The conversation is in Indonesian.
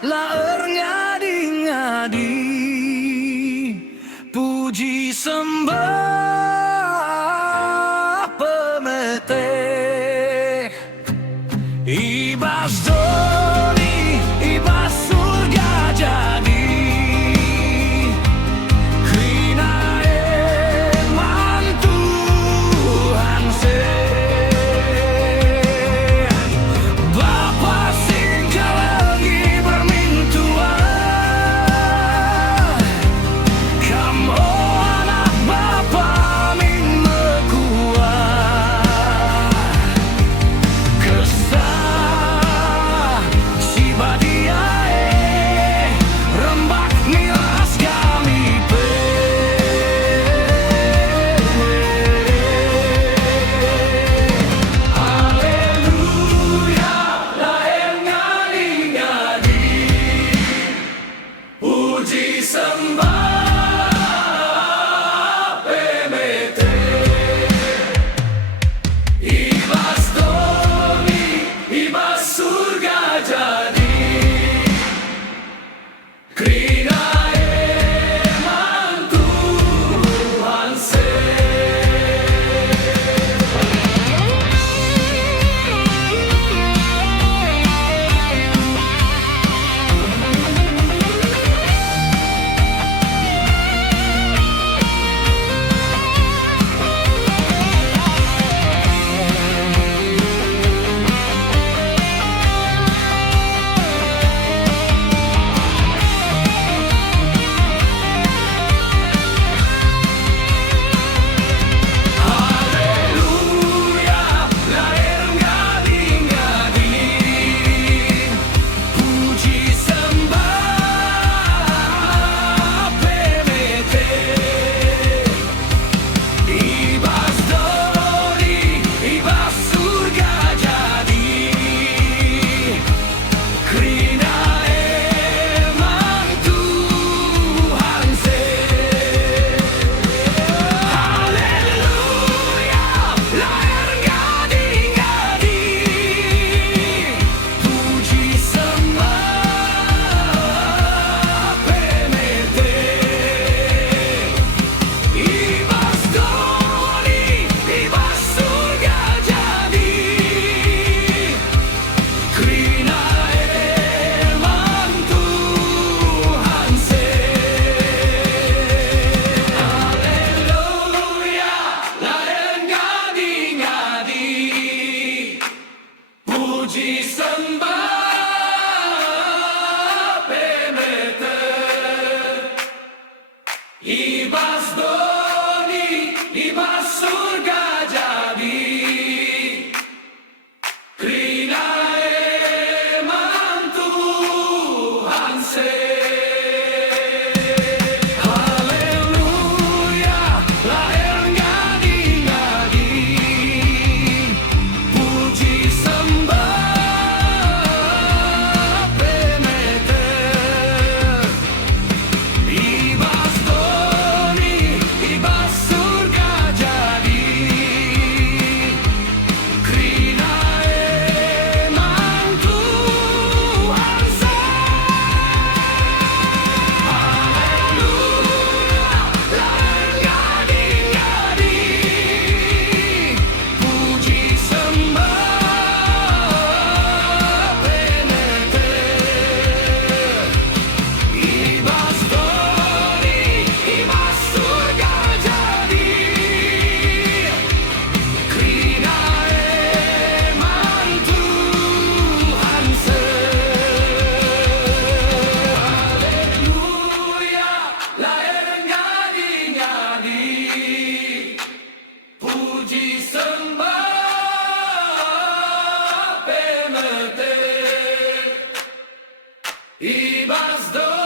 laer ngadi-ngadi, puji sembah pemeteh, ibas doni, ibas surga jadi, krina eman Tuhan se, Bapa sing jalangi bermintuan, kamu anak Bapa min mekuat, kesah si badiae rembak milas kami pe. Haleluya, laer ngadi-ngadi, puji sembah pemeteh, ibas doni, ibas surga jadi, krina eman Tuhan se. Haleluya, laer ngadi-ngadi, puji sembah pemeteh, ibas doni, ibas surga jadi, krina eman Tuhan se. Haleluya, laer ngadi-ngadi, puji sembah pemeteh, ibas doni, ibas surga jadi, krina eman Tuhan se. Haleluya, laer ngadi-ngadi, puji sembah pemeteh, ibas doni, ibas surga jadi, krina eman Tuhan se. Haleluya, laer ngadi-ngadi, puji sembah pemeteh, ibas doni, ibas surga jadi, krina eman Tuhan se. Haleluya, laer ngadi-ngadi, puji sembah pemeteh, ibas doni, ibas surga jadi, krina eman Tuhan se. Haleluya, laer ngadi-ngadi, puji sembah pemeteh, ibas doni.